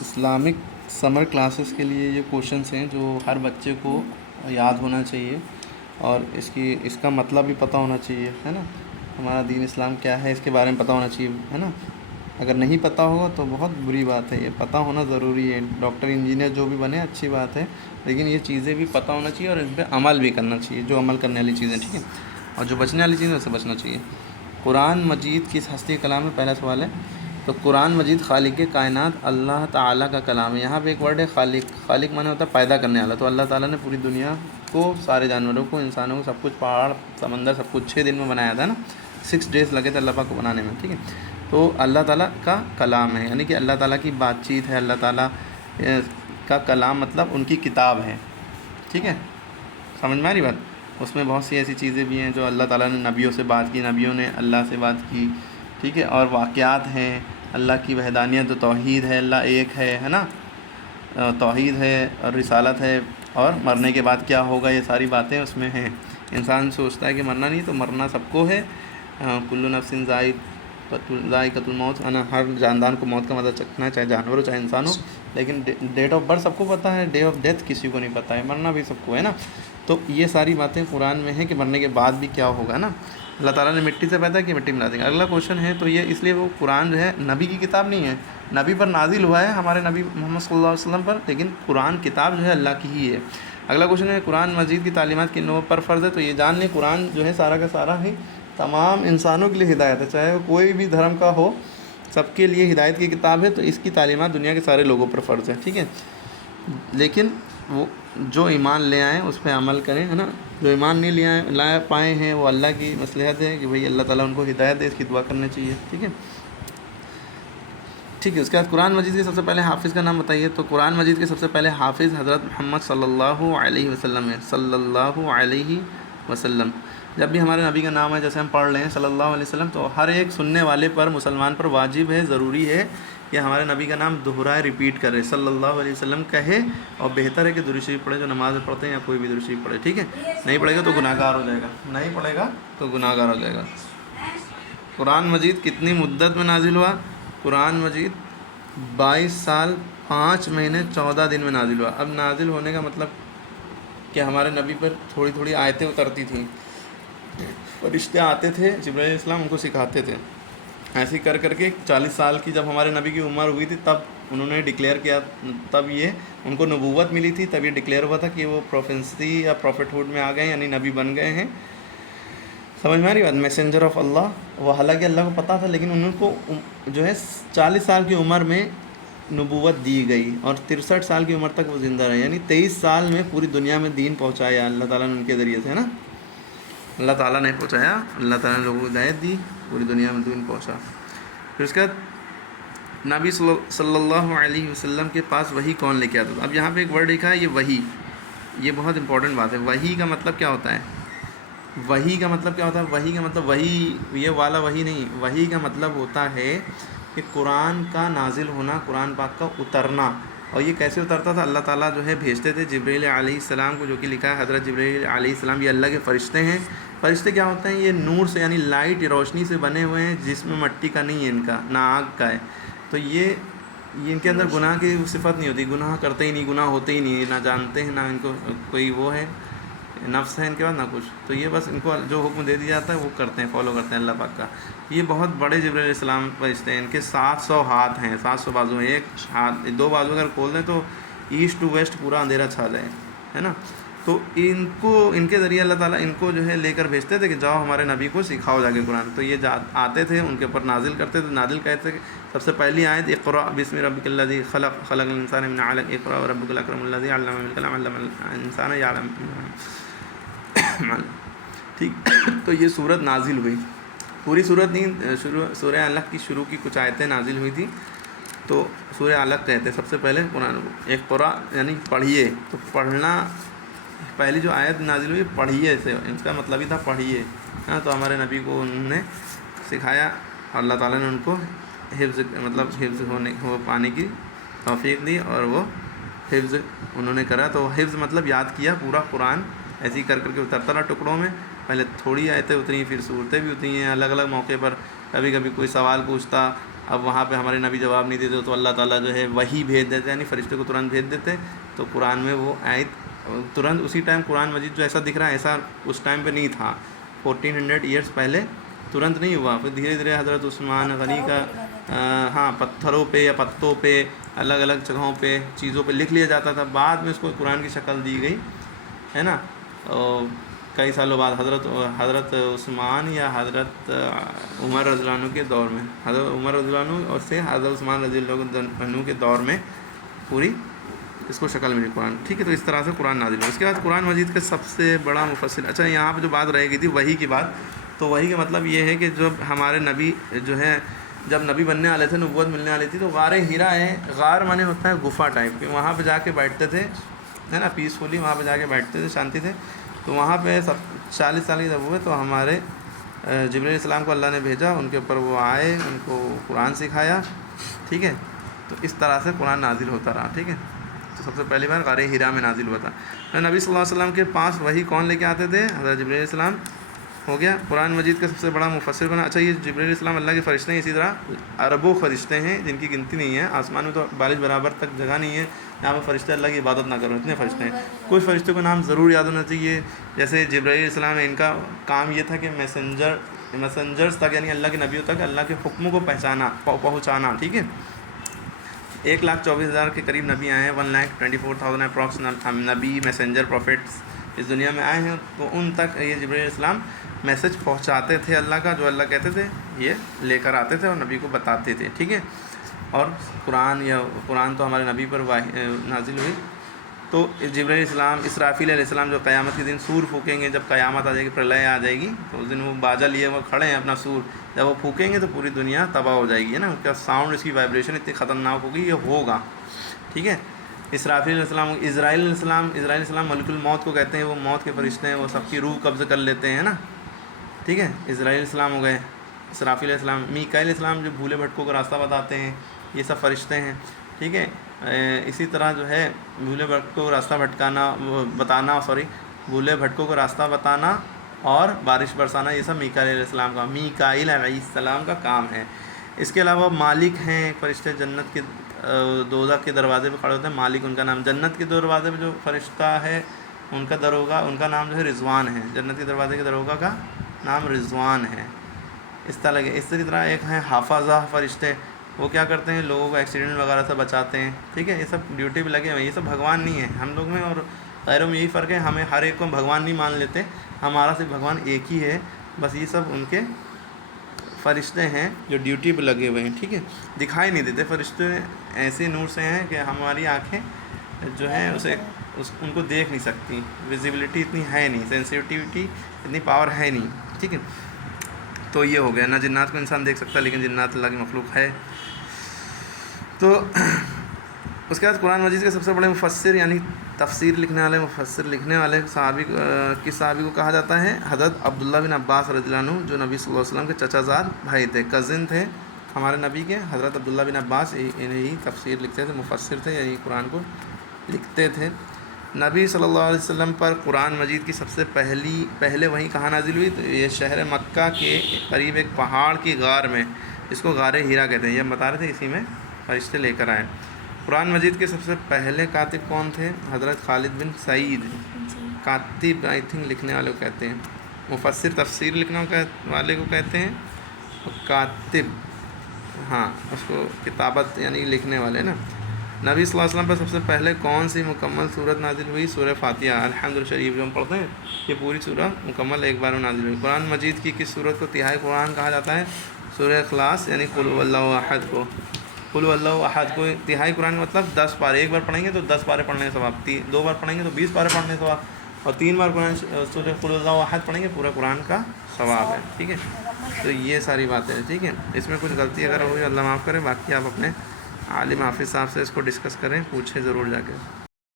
Islamic سمر classes کے لیے یہ کوشچنس ہیں جو ہر بچے کو یاد ہونا چاہیے، اور اس کا مطلب بھی پتہ ہونا چاہیے، ہے نا۔ ہمارا دین اسلام کیا ہے اس کے بارے میں پتہ ہونا چاہیے، ہے نا۔ اگر نہیں پتہ ہوگا تو بہت بری بات ہے، یہ پتہ ہونا ضروری ہے۔ ڈاکٹر انجینئر جو بھی بنے اچھی بات ہے، لیکن یہ چیزیں بھی پتہ ہونا چاہیے اور ان پہ عمل بھی کرنا چاہیے، جو عمل کرنے والی چیزیں، ٹھیک ہے، اور جو بچنے والی چیزیں اس سے بچنا چاہیے۔ قرآن مجید کس ہستی کلام میں؟ پہلا سوال ہے تو قرآن مجید خالق کائنات اللہ تعالیٰ کا کلام ہے۔ یہاں پہ ایک ورڈ ہے خالق، خالق معنی ہوتا ہے پیدا کرنے والا، تو اللہ تعالیٰ نے پوری دنیا کو، سارے جانوروں کو، انسانوں کو، سب کچھ، پہاڑ سمندر سب کچھ 6 دن میں بنایا تھا نا، 6 days لگے تھے اللہ پاک کو بنانے میں، ٹھیک ہے۔ تو اللہ تعالیٰ کا کلام ہے، یعنی کہ اللہ تعالیٰ کی بات چیت ہے، اللہ تعالیٰ کا کلام مطلب ان کی کتاب ہے، ٹھیک ہے، سمجھ میں آ رہی بات۔ اس میں بہت سی ایسی چیزیں بھی ہیں جو اللہ تعالیٰ نے نبیوں سے بات کی، نبیوں نے اللہ سے بات کی، ٹھیک ہے، اور واقعات ہیں، اللہ کی وحدانیت، توحید ہے، اللہ ایک ہے نا، توحید ہے اور رسالت ہے، اور مرنے کے بعد کیا ہوگا، یہ ساری باتیں اس میں ہیں۔ انسان سوچتا ہے کہ مرنا نہیں، تو مرنا سب کو ہے، کل نفس ذائقۃ الموت، ہر جاندان کو موت کا مزہ چکھنا ہے، چاہے جانور ہو چاہے انسان ہو، لیکن ڈیٹ آف برتھ سب کو پتہ ہے، ڈے آف ڈیتھ کسی کو نہیں پتہ ہے، مرنا بھی سب کو ہے نا۔ تو یہ ساری باتیں قرآن میں ہیں کہ مرنے کے بعد بھی کیا ہوگا نا۔ اللہ تعالیٰ نے مٹی سے پیدا کیا، مٹی ملا دیں گے۔ اگلا کوشچن ہے تو یہ اس لیے وہ قرآن جو ہے نبی کی کتاب نہیں ہے، نبی پر نازل ہوا ہے، ہمارے نبی محمد صلی اللہ علیہ وسلم پر، لیکن قرآن کتاب جو ہے اللہ کی ہی ہے۔ اگلا کوشچن ہے قرآن مجید کی تعلیمات کن لوگوں پر فرض ہے؟ تو یہ جان لیں قرآن جو ہے سارا کا سارا ہی تمام انسانوں کے لیے ہدایت ہے، چاہے وہ کوئی بھی دھرم کا ہو، سب کے لیے ہدایت کی کتاب ہے، تو اس کی تعلیمات دنیا کے سارے لوگوں پر فرض ہے، ٹھیک ہے۔ لیکن وہ جو ایمان لے آئیں اس پہ عمل کریں، ہے نا۔ جو ایمان نہیں لا پائے ہیں وہ اللہ کی مصلحت ہے کہ بھئی اللہ تعالیٰ ان کو ہدایت دے، اس کی دعا کرنا چاہیے، ٹھیک ہے۔ ٹھیک ہے، اس کے بعد قرآن مجید کے سب سے پہلے حافظ کا نام بتائیے۔ تو قرآن مجید کے سب سے پہلے حافظ حضرت محمد صلی اللہ علیہ وسلم ہے، صلی اللہ علیہ وسلم۔ جب بھی ہمارے نبی کا نام ہے، جیسے ہم پڑھ رہے ہیں صلی اللہ علیہ وسلم، تو ہر ایک سننے والے پر، مسلمان پر واجب ہے، ضروری ہے کہ ہمارے نبی کا نام دہرائے، ریپیٹ کرے، صلی اللہ علیہ وسلم کہے، اور بہتر ہے کہ درود شریف پڑھے، جو نماز میں پڑھتے ہیں یا کوئی بھی درود شریف پڑھے، ٹھیک ہے۔ نہیں پڑھے گا تو گناہ گار ہو جائے گا، نہیں پڑھے گا تو گناہ گار ہو جائے گا۔ قرآن مجید کتنی مدت میں نازل ہوا؟ قرآن مجید 22 سال 5 مہینے 14 دن میں نازل ہوا۔ اب نازل ہونے کا مطلب کہ ہمارے نبی پر تھوڑی تھوڑی آیتیں اترتی تھیں، فرشتے آتے تھے، جبرائیل علیہ السلام ان کو سکھاتے تھے، ایسے کر کر کے 40 سال کی جب ہمارے نبی کی عمر ہوئی تھی تب انہوں نے ڈکلیئر کیا، تب یہ ان کو نبوت ملی تھی، تب یہ ڈکلیئر ہوا تھا کہ وہ پروفیسی یا پروفٹ ہوڈ میں آ گئے ہیں، یعنی نبی بن گئے ہیں۔ سمجھ میں آ رہی بات، میسنجر آف اللہ، وہ حالانکہ اللہ کو پتہ تھا، لیکن ان کو جو ہے 40 سال کی عمر میں نبوت دی گئی، اور 63 سال کی عمر تک وہ زندہ رہے، یعنی 23 سال میں پوری دنیا میں دین پہنچایا اللہ تعالیٰ نے ان کے ذریعے سے، ہے نا۔ اللہ تعالیٰ نے پہنچایا، اللہ تعالیٰ نے لوگوں کو ہدایت دی، پوری دنیا میں دین پہنچا۔ پھر اس کے بعد نبی صلی اللہ علیہ وسلم کے پاس وحی کون لے کے آتا تھا؟ اب یہاں پہ ایک ورڈ لکھا ہے، یہ وحی، یہ بہت امپورٹنٹ بات ہے۔ وحی کا مطلب کیا ہوتا ہے؟ وحی کا مطلب کیا ہوتا ہے؟ وحی کا مطلب وحی یہ والا وحی نہیں، وحی کا مطلب ہوتا ہے کہ قرآن کا نازل ہونا، قرآن پاک کا اترنا۔ اور یہ کیسے اترتا تھا؟ اللہ تعالیٰ جو ہے بھیجتے تھے جبرائیل علیہ السلام کو، جو کہ لکھا ہے حضرت جبرائیل علیہ السلام، یہ اللہ کے فرشتے ہیں۔ فرشتے کیا ہوتے ہیں؟ یہ نور سے، یعنی لائٹ، روشنی سے بنے ہوئے ہیں، جس میں مٹی کا نہیں ہے، ان کا نہ آگ کا ہے۔ تو یہ ان کے اندر گناہ کی صفت نہیں ہوتی، گناہ کرتے ہی نہیں، گناہ ہوتے ہی نہیں، نہ جانتے ہیں، نہ ان کو کوئی وہ ہے، نفس ہے ان کے بعد، نہ کچھ۔ تو یہ بس ان کو جو حکم دے دیا جاتا ہے وہ کرتے ہیں، فالو کرتے ہیں اللہ پاک کا۔ یہ بہت بڑے جبرائیل علیہ السلام فرشتے ہیں، ان کے 700 ہاتھ ہیں، 700 بازو ہیں، ایک ہاتھ، 2 بازو اگر کھول دیں تو ایسٹ ٹو ویسٹ پورا اندھیرا چھا جائے، ہے نا۔ تو ان کے ذریعے اللہ تعالیٰ ان کو جو ہے لے کر بھیجتے تھے کہ جاؤ ہمارے نبی کو سکھاؤ جا کے قرآن۔ تو یہ آتے تھے، ان کے اوپر نازل کرتے تھے، نازل کہتے تھے کہ سب سے پہلی آیت اقرأ بسم ربک الذی خلق، خلق الانسان من علق، اقرأ وربک الاکرم الذی علم بالقلم، علم الانسان یعلم، ٹھیک۔ تو یہ صورت نازل ہوئی، پوری صورت نہیں، سورہ علق کی شروع کی کچھ آیتیں نازل ہوئی تھی، تو سورہ علق کہتے ہیں سب سے پہلے قرآن کو۔ ایک قرآن یعنی پڑھیے، تو پڑھنا، پہلی جو آیت نازل ہوئی پڑھیے سے، اس کا مطلب ہی تھا پڑھیے، ہاں۔ تو ہمارے نبی کو انہوں نے سکھایا، اللہ تعالیٰ نے ان کو حفظ پانے کی توفیق دی، اور وہ حفظ انہوں نے کرا۔ تو حفظ مطلب یاد کیا پورا قرآن، ایسے ہی کر کر کے اترتا رہا ٹکڑوں میں، پہلے تھوڑی آیتیں اتری، پھر صورتیں بھی اتری ہیں الگ الگ موقع پر، کبھی کبھی کوئی سوال پوچھتا اب وہاں پہ ہمارے نبی جواب نہیں دیتے تو اللہ تعالیٰ جو ہے وہی بھیج دیتے، یعنی فرشتے کو ترنت بھیج دیتے، تو قرآن میں وہ آیت ترنت اسی ٹائم قرآن مجید جو ایسا دکھ رہا ہے ایسا اس ٹائم پہ نہیں تھا، 1400 ایئرس پہلے ترنت نہیں ہوا، پھر دھیرے دھیرے حضرت عثمان غنی کا ہاں پتھروں پہ یا پتوں پہ الگ الگ جگہوں پہ چیزوں پہ لکھ لیا جاتا تھا، بعد میں اس کو قرآن کی شکل دی گئی ہے نا۔ کئی سالوں بعد حضرت عثمان یا حضرت عمر رضی اللہ عنہ کے دور میں، حضرت عمر رضی اللہ عنہ اور سے حضرت عثمان رضی اللہ عنہ کے دور میں پوری اس کو شکل ملی قرآن، ٹھیک ہے۔ تو اس طرح سے قرآن نازل ہوا۔ اس کے بعد قرآن مجید کا سب سے بڑا مفسر، اچھا یہاں پہ جو بات رہ گئی تھی وحی کی بات، تو وحی کا مطلب یہ ہے کہ جب ہمارے نبی جو ہے جب نبی بننے والے تھے، نبوت ملنے والی تھی، تو غار ہیرا ہے، غار مانے ہوتا ہے گفا ٹائپ کے، وہاں پہ جا کے بیٹھتے تھے ہے نا، پیسفلی وہاں پہ جا کے بیٹھتے تھے، شانتی سے۔ تو وہاں پہ 40 سال کی جب ہوئے تو ہمارے جبرائیل علیہ السلام کو اللہ نے بھیجا، ان کے اوپر وہ آئے، ان کو قرآن سکھایا، ٹھیک ہے۔ تو اس طرح سے قرآن نازل ہوتا رہا، ٹھیک ہے۔ تو سب سے پہلی بار غار ہیرا میں نازل ہوا تھا۔ نبی صلی اللہ علیہ وسلم کے پاس وحی کون لے کے آتے تھے؟ حضرت جبرائیل علیہ السلام، ہو گیا۔ قرآن مجید کا سب سے بڑا مفسر بنا۔ اچھا یہ جبرائیل علیہ السلام اللہ کے فرشتے ہیں، اسی طرح اربوں فرشتے ہیں جن کی گنتی نہیں ہے، آسمان میں تو بالش برابر تک جگہ نہیں ہے یہاں پہ فرشتے اللہ کی عبادت نہ کرو، اتنے فرشتے ہیں۔ کچھ فرشتوں کا نام ضرور یاد ہونا چاہیے، جیسے جبرائیل علیہ السلام ہے، ان کا کام یہ تھا کہ میسنجرز تک، یعنی اللہ کے نبیوں تک اللہ کے حکموں کو پہنچانا، ٹھیک ہے۔ 1,24,000 کے قریب نبی آئے ہیں، 1,24,000 اپروکس نبی میسنجر پروفٹس اس دنیا میں آئے ہیں، تو ان تک یہ جبرائیل علیہ السلام میسج پہنچاتے تھے اللہ کا، جو اللہ کہتے تھے یہ لے کر آتے تھے اور نبی کو بتاتے تھے، ٹھیک ہے۔ اور قرآن تو ہمارے نبی پر نازل ہوئی۔ تو جبرائیل علیہ السلام، اسرافیل علیہ السلام جو قیامت کے دن سور پھونکیں گے، جب قیامت آ جائے گی، پرلے آ جائے گی، تو اس دن وہ باجا لیے وہ کھڑے ہیں اپنا سور، جب وہ پھونکیں گے تو پوری دنیا تباہ ہو جائے گی، ہے نا، ان کا ساؤنڈ، اس کی وائبریشن اتنی خطرناک ہوگی، یہ ہوگا، ٹھیک ہے۔ اسرافیل علیہ السلام، اسرائیل علیہ السلام ملک الموت کو کہتے ہیں، وہ موت کے فرشتے ہیں، وہ سب کی روح قبض کر لیتے ہیں نا، ٹھیک ہے۔ اسرائیل علیہ السلام ہو گئے، اسرافیل علیہ السلام، میکائیل علیہ السلام جو بھولے بھٹکوں کو راستہ بتاتے ہیں، یہ سب فرشتے ہیں، ٹھیک ہے۔ اسی طرح جو ہے بھولے بھٹکوں کو راستہ بھولے بھٹکوں کو راستہ بتانا اور بارش برسانا، یہ سب میکائیل علیہ السلام کا کام ہے۔ اس کے علاوہ مالک ہیں فرشتے، جنت کے دوزخ کے دروازے پہ کھڑے ہوتے ہیں، مالک ان کا نام، جنت کے دروازے پہ جو فرشتہ ہے ان کا دروگا، ان کا نام جو ہے رضوان ہے، جنت کے دروازے کے دروگا کا نام رضوان ہے۔ اس طرح ایک ہیں حافظہ فرشتے، وہ کیا کرتے ہیں، لوگوں کو ایکسیڈنٹ وغیرہ سے بچاتے ہیں، ٹھیک ہے۔ یہ سب ڈیوٹی پہ لگے ہوئے ہیں، یہ سب بھگوان نہیں ہیں، ہم لوگ میں اور غیروں میں یہی فرق ہے، ہمیں ہر ایک کو بھگوان نہیں مان لیتے، ہمارا صرف بھگوان ایک ہی ہے، بس یہ سب ان کے فرشتے ہیں جو ڈیوٹی پہ لگے ہوئے ہیں، ٹھیک ہے۔ دکھائی نہیں دیتے، فرشتے ایسے نور سے ہیں کہ ہماری آنکھیں جو ہیں ان کو دیکھ نہیں سکتی، ویزیبلٹی اتنی ہے نہیں، سینسیٹیوٹی اتنی پاور ہے نہیں، ٹھیک ہے۔ تو یہ ہو گیا، نہ جنات کو انسان دیکھ سکتا، لیکن جنات اللہ کی مخلوق ہے۔ تو اس کے بعد قرآن مجید کے سب سے بڑے مفسر، یعنی تفسیر لکھنے والے، مفسر لکھنے والے صحابی کو کہا جاتا ہے حضرت عبداللہ بن عباس رضی اللہ عنہ، جو نبی صلی اللہ علیہ وسلم کے چچا زاد بھائی تھے، کزن تھے ہمارے نبی کے۔ حضرت عبداللہ بن عباس انہیں تفسیر لکھتے تھے، مفسر تھے، یعنی قرآن کو لکھتے تھے۔ نبی صلی اللہ علیہ وسلم پر قرآن مجید کی سب سے پہلے وہی کہاں نازل ہوئی؟ تو یہ شہر مکہ کے قریب ایک پہاڑ کی غار میں، اس کو غار ہیرا کہتے ہیں، یہ ہم بتا رہے تھے، اسی میں فرشتے لے کر آئے۔ قرآن مجید کے سب سے پہلے کاتب کون تھے؟ حضرت خالد بن سعید، کاتب آئی تھنک لکھنے والے کو کہتے ہیں، مفسر تفسیر لکھنے والے کو کہتے ہیں، اور کاتب ہاں اس کو کتابت یعنی لکھنے والے نا۔ نبی صلی اللہ علیہ وسلم پر سب سے پہلے کون سی مکمل صورت نازل ہوئی؟ سورہ فاتحہ، الحمد شریف جو ہم پڑھتے ہیں، یہ پوری سورہ مکمل ایک بار میں نازل ہوئی۔ قرآن مجید کی کس سورت کو تہائی قرآن کہا جاتا ہے؟ سورہ اخلاص، یعنی قل هو اللہ احد کو، قل هو اللہ احد کو تہائی قرآن کا مطلب 10 پارے، ایک بار پڑھیں گے تو 10 پارے پڑھنے کا ثواب، 2 بار پڑھیں گے تو 20 پارے پڑھنے کا ثواب، اور 3 بار قرآن سورہ قل هو اللہ احد پڑھیں گے پورا قرآن کا ثواب ہے، ٹھیک ہے۔ تو یہ ساری باتیں ہیں، ٹھیک ہے۔ اس میں کچھ غلطی اگر ہوئی اللہ معاف کرے، باقی آپ اپنے عالم حافظ صاحب سے اس کو ڈسکس کریں، پوچھیں ضرور جا کے۔